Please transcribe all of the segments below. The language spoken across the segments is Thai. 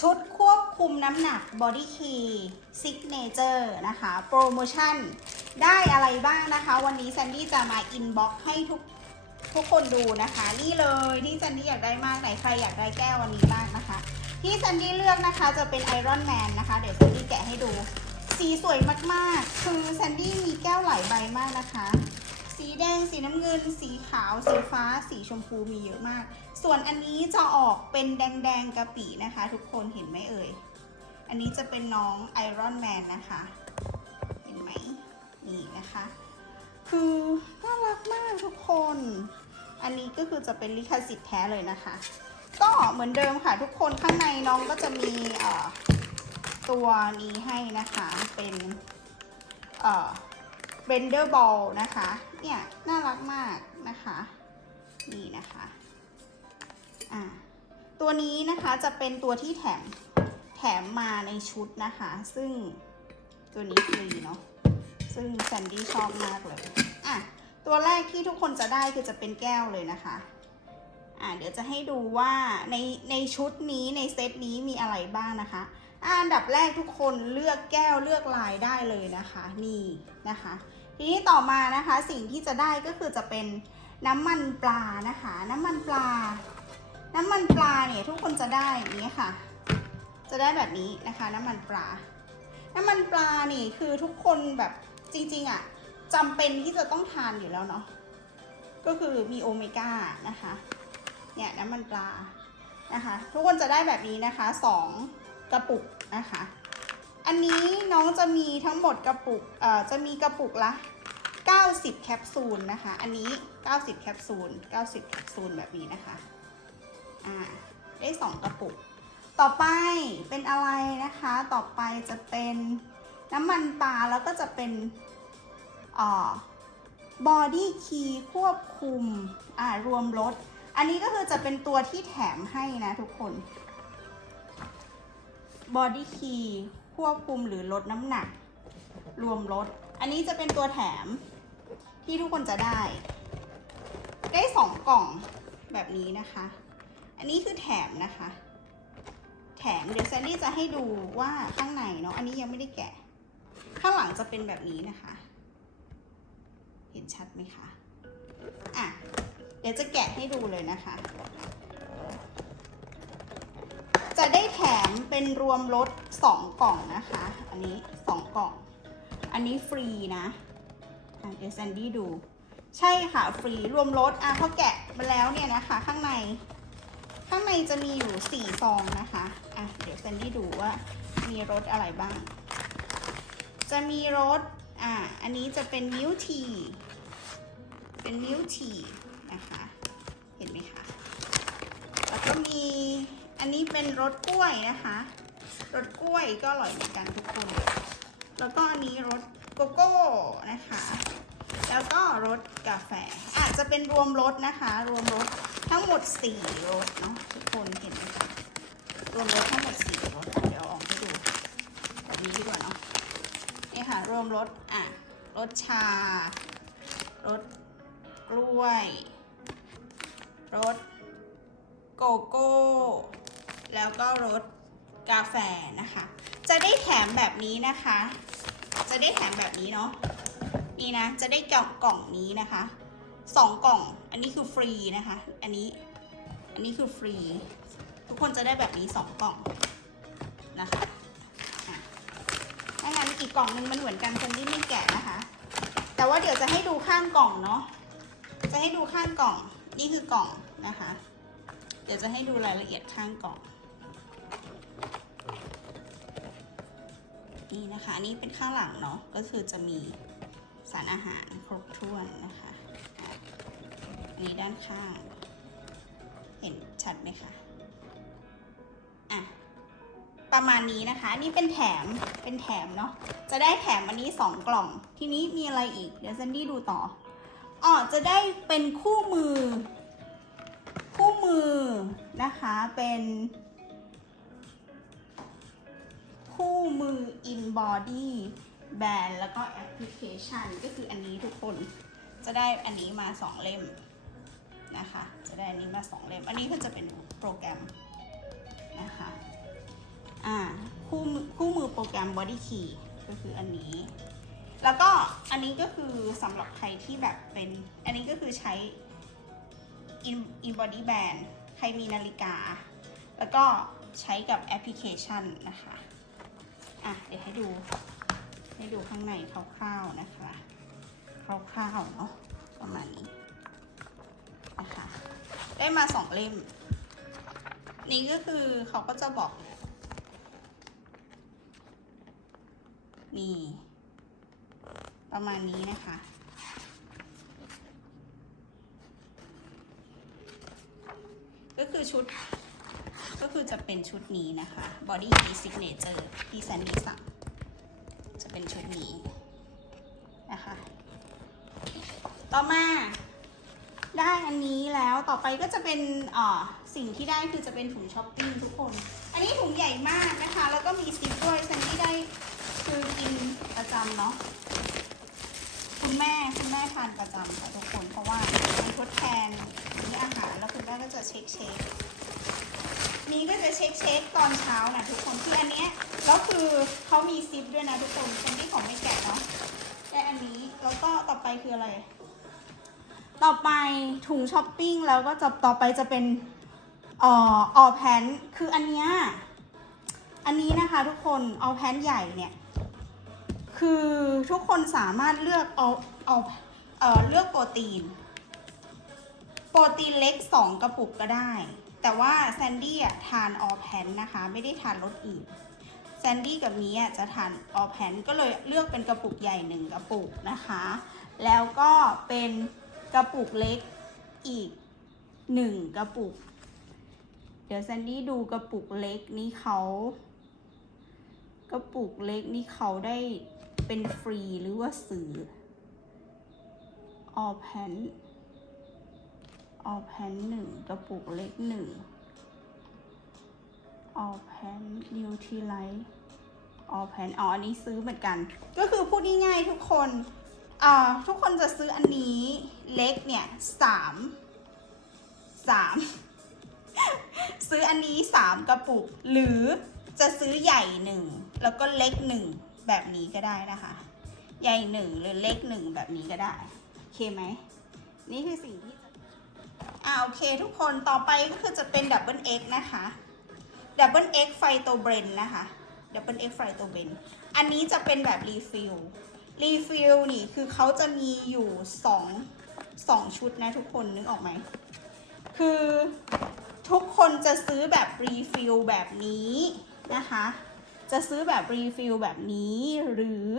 ชุดควบคุมน้ำหนัก Body Key Signature นะคะ โปรโมชั่น ได้อะไรบ้างนะคะ วันนี้แซนดี้จะมาอินบ็อกให้ทุกทุกคนดูนะคะ นี่เลยที่แซนดี้อยากได้มากไหนใครอยากได้แก้ววันนี้บ้างนะคะ ที่แซนดี้เลือกนะคะจะเป็นไอรอนแมนนะคะ เดี๋ยวแซนดี้แกะให้ดู สีสวยมากๆ คือแซนดี้มีแก้วหลายใบมากนะคะ สีแดงสีน้ำเงิน สีขาว สีฟ้า สีชมพูมีเยอะมาก ส่วนอันนี้จะออกเป็นแดงๆกะปินะคะ ทุกคนเห็นไหมเอ่ย อันนี้จะเป็นน้องไอรอนแมนนะคะ เห็นไหมนี่นะคะ คือน่ารักมากทุกคน อันนี้ก็คือจะเป็นลิขสิทธิ์แท้เลยนะคะ ก็เหมือนเดิมค่ะทุกคนข้างในน้องก็จะมีตัวนี้ให้นะคะเป็นเบนเดอร์บอลนะคะ เนี่ย น่ารักมากนะคะ นี่นะคะ อ่าตัวนี้นะคะจะเป็นตัวที่แถมแถมมาในชุดนะคะ ซึ่งตัวนี้ฟรีเนาะซึ่งแซนดี้ชอบมากเลยอะตัวแรกที่ทุกคนจะได้คือจะเป็นแก้วเลยนะคะอะเดี๋ยวจะให้ดูว่าในในชุดนี้ในเซตนี้มีอะไรบ้างนะคะอะอันดับแรกทุกคนเลือกแก้วเลือกลายได้เลยนะคะนี่นะคะทีนี้ต่อมานะคะสิ่งที่จะได้ก็คือจะเป็นน้ำมันปลานะคะ น้ำมันปลา น้ำมันปลาเนี่ยทุกคนจะได้อย่างนี้ค่ะ จะได้แบบนี้นะคะ น้ำมันปลา น้ำมันปลานี่คือทุกคนแบบจริงๆอะ่ะจำเป็นที่จะต้องทานอยู่แล้วเนาะก็คือมีโอเมก้านะคะเนี่ยน้ำมันปลานะคะ ทุกคนจะได้แบบนี้นะคะสองกระปุกนะคะ อันนี้น้องจะมีทั้งหมดกระปุกเอ่อจะมีกระปุกละ 90 แคปซูลนะคะ อันนี้ 90 แคปซูล 90 แคปซูลแบบนี้นะคะ อ่าได้2กระปุก ต่อไปเป็นอะไรนะคะ ต่อไปจะเป็นน้ำมันปลาแล้วก็จะเป็นอ่อบอดี้คีควบคุมอ่ารวมรสอันนี้ก็คือจะเป็นตัวที่แถมให้นะทุกคนบอดี้คีควบคุมหรือลดน้ำหนัก รวมลด อันนี้จะเป็นตัวแถมที่ทุกคนจะได้ ได้สองกล่องแบบนี้นะคะ อันนี้คือแถมนะคะ แถมเดี๋ยวแซนดี้จะให้ดูว่าข้างในเนาะ อันนี้ยังไม่ได้แกะ ข้างหลังจะเป็นแบบนี้นะคะ เห็นชัดไหมคะ อะ เดี๋ยวจะแกะให้ดูเลยนะคะ จะได้แถมเป็นรวมรส2กล่องนะคะ อันนี้ 2 กล่อง อันนี้ฟรีนะเดี๋ยวแซนดี้ดู ใช่ค่ะ ฟรีรวมรสอะพอแกะมาแล้วเนี่ยนะคะ ข้างใน ข้างในจะมีอยู่4ซองนะคะ อะ เดี๋ยวแซนดี้ดูว่ามีรสอะไรบ้าง จะมีรส อะ อันนี้จะเป็นมิลที เป็นมิลทีนะคะ เห็นไหมคะ แล้วก็มี อันนี้เป็นรสกล้วยนะคะ รสกล้วยก็อร่อยเหมือนกันทุกคน แล้วก็อันนี้รสโกโก้นะคะ แล้วก็รสกาแฟ อาจจะเป็นรวมรสนะคะ รวมรสทั้งหมด4รสเนาะทุกคนเห็นไหมคะรวมรสทั้งหมด4รสเดี๋ยวอออกให้ดูแบบนี้ดีกว่าเนาะนี่ค่ะ รวมรสอะรสชารสกล้วยรสโกโก้ แล้วก็รสกาแฟนะคะ จะได้แถมแบบนี้นะคะ จะได้แถมแบบนี้เนาะ นี่นะ จะได้กล่องกล่องนี้นะคะสองกล่อง อันนี้คือฟรีนะคะ อันนี้ อันนี้คือฟรี ทุกคนจะได้แบบนี้สองกล่องนะคะอะถ้างั้นอีกกล่องนึงมันเหมือนกันคนที่ไม่แกะนะคะ แต่ว่าเดี๋ยวจะให้ดูข้างกล่องเนาะ จะให้ดูข้างกล่อง นี่คือกล่องนะคะ เดี๋ยวจะให้ดูรายละเอียดข้างกล่องนี่นะคะ อันนี้เป็นข้างหลังเนาะ ก็คือจะมี สารอาหารครบถ้วนนะคะอันนี้ด้านข้าง เห็นชัดไหมคะอะประมาณนี้นะคะนนี้เป็นแถมเป็นแถมเนาะจะได้แถมอันนี้สองกล่อง ทีนี้มีอะไรอีก เดี๋ยวซันดี้ดูต่ออ๋อจะได้เป็นคู่มือ คู่มือนะคะเป็นคู่มือ in body band แล้วก็แอปพลิเคชันก็คืออันนี้ทุกคนจะได้อันนี้มาสองเล่มนะคะ จะได้อันนี้มาสองเล่ม อันนี้ก็จะเป็นโปรแกรมนะคะอ่าคู่คู่มือโปรแกรม Body Key ก็คืออันนี้ แล้วก็อันนี้ก็คือสำหรับใครที่แบบเป็น อันนี้ก็คือใช้ in in body band ใครมีนาฬิกา แล้วก็ใช้กับแอปพลิเคชันนะคะ อะ เดี๋ยวให้ดู ให้ดูข้างในคร่าวๆนะคะคร่าวๆเนาะประมาณนี้นะคะได้มาสองเล่ม นี่ก็คือเขาก็จะบอก นี่ ประมาณนี้นะคะก็คือชุด ก็คือจะเป็นชุดนี้นะคะ Body Signature ที่แซนดี้สั่ง เป็นชุดนี้นะคะ ต่อมาได้อันนี้แล้วต่อไปก็จะเป็นอ่อสิ่งที่ได้คือจะเป็นถุงช้อปปิ้งทุกคน อันนี้ถุงใหญ่มากนะคะ แล้วก็มีซิปด้วยแซนดี้ได้คือกินประจำเนาะคุณแม่คุณแม่ทานประจำค่ะทุกคนเพราะว่ามันทดแทนนี่อาหารแล้วคุณแม่ก็จะเช็คเช็ค นี้ก็จะเช็คเช็คตอนเช้านะทุกคนคืออันเนี้ยแล้วคือเขามีซิปด้วยนะทุกคนแซนดี้ของไม่แกะเนาะได้อันนี้แล้วก็ต่อไปคืออะไร ต่อไปถุงช้อปปิ้งแล้วก็จะต่อไปจะเป็นอ่อออแพนคืออันเนี้ยอันนี้นะคะทุกคนออแพนใหญ่เนี่ยคือทุกคนสามารถเลือกเอาเอาเอ่อเลือกโปรตีน โปรตีนเล็ก 2 กระปุกก็ได้ แต่ว่าแซนดี้อะทานออแพนนะคะ ไม่ได้ทานรสอื่นแซนดี้กับนี้อะจะทานออแพนก็เลยเลือกเป็นกระปุกใหญ่หนึ่งกระปุกนะคะ แล้วก็เป็นกระปุกเล็กอีกหนึ่งกระปุก เดี๋ยวแซนดี้ดูกระปุกเล็กนี้เขากระปุกเล็กนี่เขาได้เป็นฟรีหรือว่าซื้อออแพน ออแพนหนึ่งกระปุกเล็กหนึ่งออแพนนิวทีไลท์ออแพนอ๋ออันนี้ซื้อเหมือนกัน ก็คือพูดง่ายๆทุกคนอ่าทุกคนจะซื้ออันนี้เล็กเนี่ยสามสามซื้ออันนี้สามกระปุก หรือจะซื้อใหญ่หนึ่งแล้วก็เล็กหนึ่งแบบนี้ก็ได้นะคะ ใหญ่หนึ่งหรือเล็กหนึ่งแบบนี้ก็ได้ โอเคไหม นี่คือสิ่งที่ อ่าโอเคทุกคนต่อไปก็คือจะเป็นดับเบิลเอ็กนะคะดับเบิลเอ็กไฟโตเบรนนะคะดับเบิลเอ็กไฟโตเบรนอันนี้จะเป็นแบบรีฟิลรีฟิลนี่คือเขาจะมีอยู่สองสองชุดนะทุกคนนึกออกไหม คือทุกคนจะซื้อแบบรีฟิลแบบนี้นะคะ จะซื้อแบบรีฟิลแบบนี้หรือ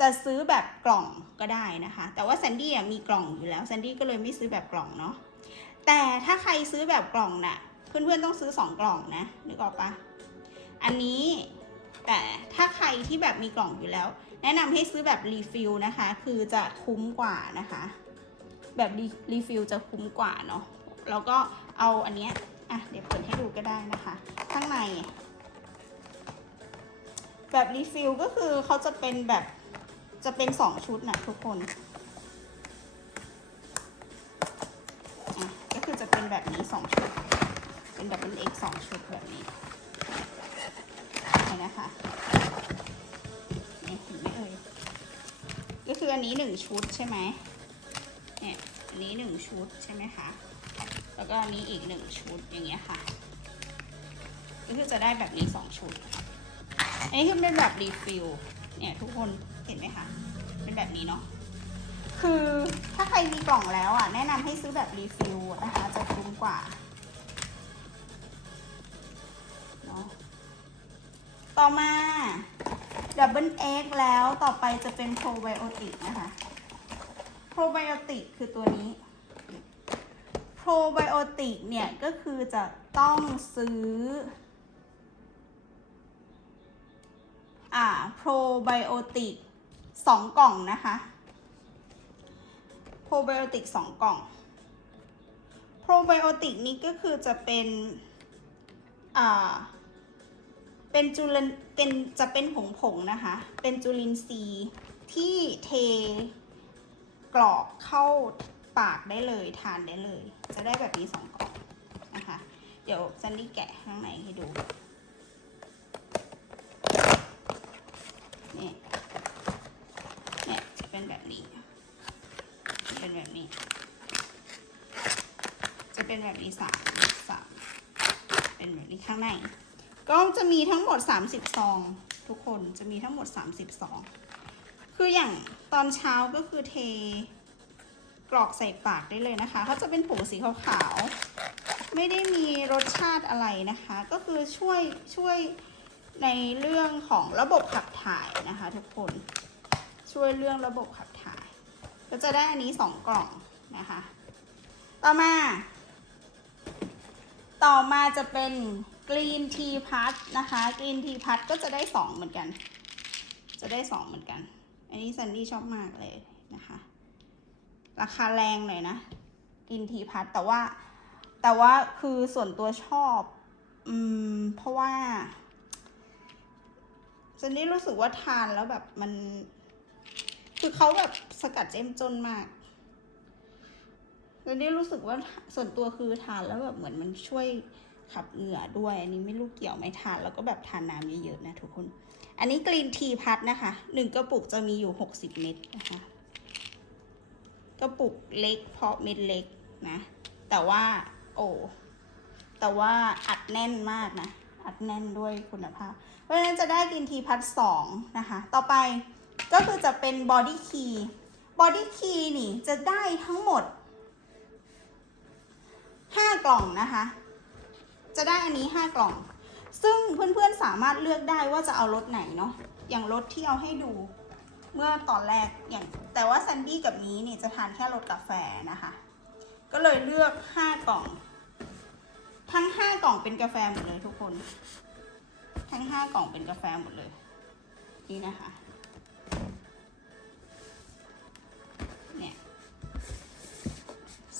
จะซื้อแบบกล่องก็ได้นะคะ แต่ว่าแซนดี้มีกล่องอยู่แล้วแซนดี้ก็เลยไม่ซื้อแบบกล่องเนาะ แต่ถ้าใครซื้อแบบกล่องน่ะ เพื่อนๆต้องซื้อสองกล่องนะนึกออกปะอันนี้แต่ถ้าใครที่แบบมีกล่องอยู่แล้ว แนะนำให้ซื้อแบบรีฟิลนะคะ คือจะคุ้มกว่านะคะ แบบรีฟิลจะคุ้มกว่าเนาะแล้วก็เอาอันเนี้ยอะเดี๋ยวเปิดให้ดูก็ได้นะคะ ข้างใน แบบรีฟิลก็คือเขาจะเป็นแบบจะเป็นสองชุดนะทุกคน เป็นแบบนี้สองชุด เป็นดับเบิลเอ็กสองชุดแบบนี้เห็นนะคะเนี่เห็นไหมเอ่ยก็คืออันนี้หนึ่งชุดใช่ไหมเนี่ยอันนี้หนึ่งชุดใช่ไหมคะแล้วก็อันนี้อีกหนึ่งชุดอย่างเงี้ยค่ะก็คือจะได้แบบนี้สองชุดอันนี้คือเป็นแบบรีฟิลเนี่ยทุกคนเห็นไหมคะเป็นแบบนี้เนาะ คือถ้าใครมีกล่องแล้วอะ แนะนำให้ซื้อแบบรีฟิลนะคะ จะคุ้มกว่าเนาะต่อมาดับเบิลเอ็กแล้วต่อไปจะเป็นโปรไบโอติกนะคะ โปรไบโอติกคือตัวนี้ โปรไบโอติกเนี่ย ก็คือจะต้องซื้อ อ่า โปรไบโอติกสองกล่องนะคะ โปรไบโอติกสองกล่องโปรไบโอติกนี้ก็คือจะเป็นอ่าเป็นจุลินเป็นจะเป็นผงผงนะคะ เป็นจุลินทรีย์ที่เทกรอกเข้าปากได้เลยทานได้เลย จะได้แบบนี้สองกล่องนะคะ เดี๋ยวซันนี่แกะข้างในให้ดูนี่เนี่ยจะเป็นแบบนี้ แบบนี้ จะเป็นแบบนี้สามสามเป็นแบบนี้ข้างใน ก็จะมีทั้งหมด 30 ซอง ทุกคนจะมีทั้งหมด 30 ซอง คืออย่างตอนเช้าก็คือเทกรอกใส่ปากได้เลยนะคะเขาจะเป็นผงสีขาวๆ ไม่ได้มีรสชาติอะไรนะคะ ก็คือช่วยช่วยในเรื่องของระบบขับถ่ายนะคะ ทุกคน ช่วยเรื่องระบบขับ ก็จะได้อันนี้สองกล่องนะคะ ต่อมา ต่อมาจะเป็นกรีนทีพัทนะคะกรีนทีพัทก็จะได้สองเหมือนกัน จะได้สองเหมือนกัน อันนี้ซันดี้ชอบมากเลยนะคะ ราคาแรงหน่อยนะกรีนทีพัทแต่ว่าแต่ว่าคือส่วนตัวชอบ อืม เพราะว่าซันดี้รู้สึกว่าทานแล้วแบบมัน คือเขาแบบสกัดเจ้มจนมากแล้วได้รู้สึกว่าส่วนตัวคือทานแล้วแบบเหมือนมันช่วยขับเหงื่อด้วย อันนี้ไม่รู้เกี่ยวไหมทานแล้วก็แบบทานน้ำเยอะๆนะทุกคน อันนี้กรีนทีพัดนะคะหนึ่งกระปุกจะมีอยู่60เม็ดนะคะกระปุกเล็กเพราะเม็ดเล็กนะ แต่ว่า โอ้แต่ว่าอัดแน่นมากนะ อัดแน่นด้วยคุณภาพ เพราะฉะนั้นจะได้กรีนทีพัดสองนะคะ ต่อไป ก็คือจะเป็นบอดี้คีบอดี้คีนี่จะได้ทั้งหมด 5 กล่องนะคะ จะได้อันนี้ 5 กล่อง ซึ่งเพื่อนๆสามารถเลือกได้ว่าจะเอารสไหนเนาะอย่างรสที่เอาให้ดูเมื่อตอนแรกอย่างแต่ว่าซันดี้กับนี้นี่จะทานแค่รสกาแฟนะคะ ก็เลยเลือก 5 กล่อง ทั้ง 5 กล่องเป็นกาแฟหมดเลยทุกคน ทั้ง 5 กล่องเป็นกาแฟหมดเลย นี่นะคะ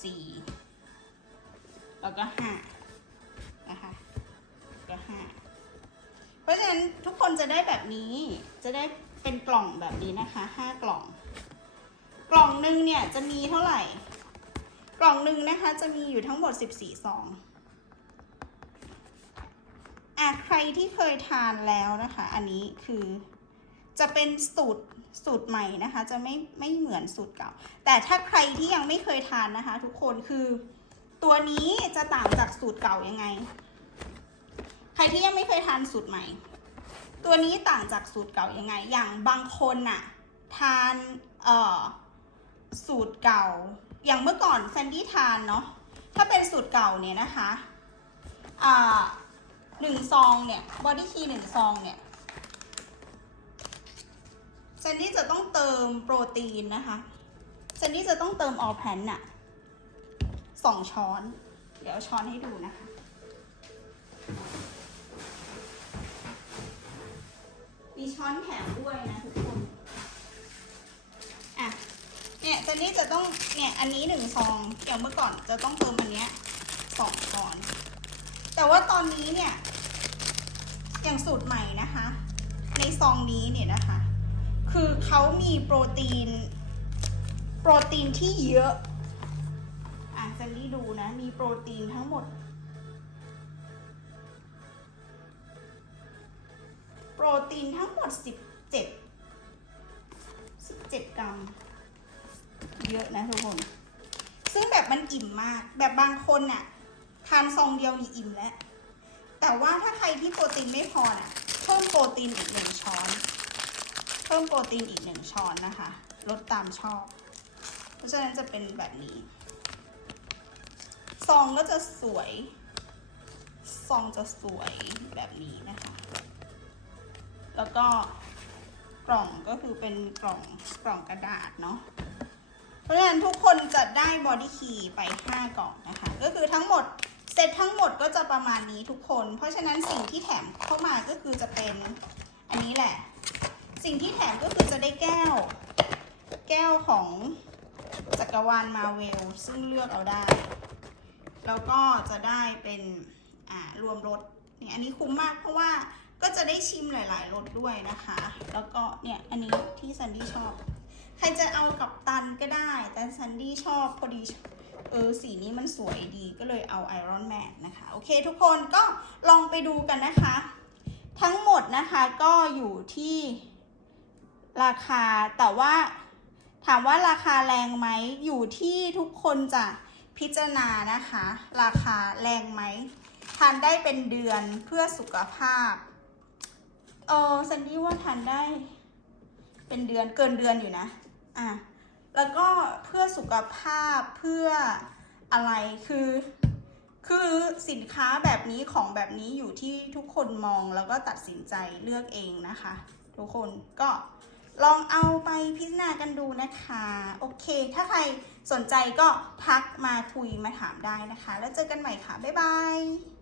สี่แล้วก็ห้านะคะแล้วก็ห้าเพราะฉะนั้นทุกคนจะได้แบบนี้จะได้เป็นกล่องแบบนี้นะคะห้ากล่อง กล่องหนึ่งเนี่ยจะมีเท่าไหร่ กล่องหนึ่งนะคะจะมีอยู่ทั้งหมด14ซองอะใครที่เคยทานแล้วนะคะ อันนี้คือจะเป็นสูตร สูตรใหม่นะคะจะไม่ไม่เหมือนสูตรเก่า แต่ถ้าใครที่ยังไม่เคยทานนะคะ ทุกคนคือตัวนี้จะต่างจากสูตรเก่ายังไง ใครที่ยังไม่เคยทานสูตรใหม่ ตัวนี้ต่างจากสูตรเก่ายังไง อย่างบางคนน่ะทานเอ่อสูตรเก่า อย่างเมื่อก่อนแซนดี้ทานเนาะถ้าเป็นสูตรเก่าเนี่ยนะคะอ่าหนึ่งซองเนี่ยบอดี้คีหนึ่งซองเนี่ย แซนดี้จะต้องเติมโปรตีนนะคะแซนดี้จะต้องเติมออลแพนน่ะสองช้อน เดี๋ยวเอาช้อนให้ดูนะคะ มีช้อนแถมด้วยนะทุกคน อะ เนี่ยแซนดี้จะต้อง เนี่ย อันนี้หนึ่งซองอย่างเมื่อก่อนจะต้องเติมอันเนี้ยสองช้อน แต่ว่าตอนนี้เนี่ย อย่างสูตรใหม่นะคะ ในซองนี้เนี่ยนะคะ คือเขามีโปรตีน โปรตีนที่เยอะ อะเจนนี่ดูนะ มีโปรตีนทั้งหมด โปรตีนทั้งหมด 17 17 กรัม เยอะนะทุกคน ซึ่งแบบมันอิ่มมาก แบบบางคนน่ะ ทานซองเดียวนี่อิ่มแล้ว แต่ว่าถ้าใครที่โปรตีนไม่พอน่ะ เพิ่มโปรตีนอีกหนึ่งช้อน เพิ่มโปรตีนอีกหนึ่งช้อนนะคะ ลดตามชอบ เพราะฉะนั้นจะเป็นแบบนี้ซองก็จะสวยซองจะสวยแบบนี้นะคะ แล้วก็กล่องก็คือเป็นกล่องกล่องกระดาษเนาะ เพราะฉะนั้นทุกคนจะได้บอดี้คีไป 5 กล่องนะคะ ก็คือทั้งหมดเซตทั้งหมดก็จะประมาณนี้ทุกคน เพราะฉะนั้นสิ่งที่แถมเข้ามาก็คือจะเป็นอันนี้แหละ สิ่งที่แถมก็คือจะได้แก้ว แก้วของจักรวาลมาเวลซึ่งเลือกเอาได้ แล้วก็จะได้เป็นอ่ารวมรสเนี่ยอันนี้คุ้มมากเพราะว่าก็จะได้ชิมหลาย ๆรสด้วยนะคะ แล้วก็เนี่ยอันนี้ที่ซันดี้ชอบ ใครจะเอากับตันก็ได้ แต่ซันดี้ชอบพอดีเออสีนี้มันสวยดีก็เลยเอาไอรอนแมนนะคะ โอเคทุกคนก็ลองไปดูกันนะคะ ทั้งหมดนะคะก็อยู่ที่ ราคาแต่ว่าถามว่าราคาแรงไหมอยู่ที่ทุกคนจะพิจารณานะคะ ราคาแรงไหมทานได้เป็นเดือนเพื่อสุขภาพเออซันดี้ว่าทานได้ เป็นเดือนเกินเดือนอยู่นะอะแล้วก็เพื่อสุขภาพเพื่ออะไรคือ คือสินค้าแบบนี้ของแบบนี้อยู่ที่ทุกคนมองแล้วก็ตัดสินใจเลือกเองนะคะ ทุกคนก็ ลองเอาไปพิจารณากันดูนะคะ โอเค ถ้าใครสนใจก็ทักมาคุยมาถามได้นะคะ แล้วเจอกันใหม่ค่ะ บ๊ายบาย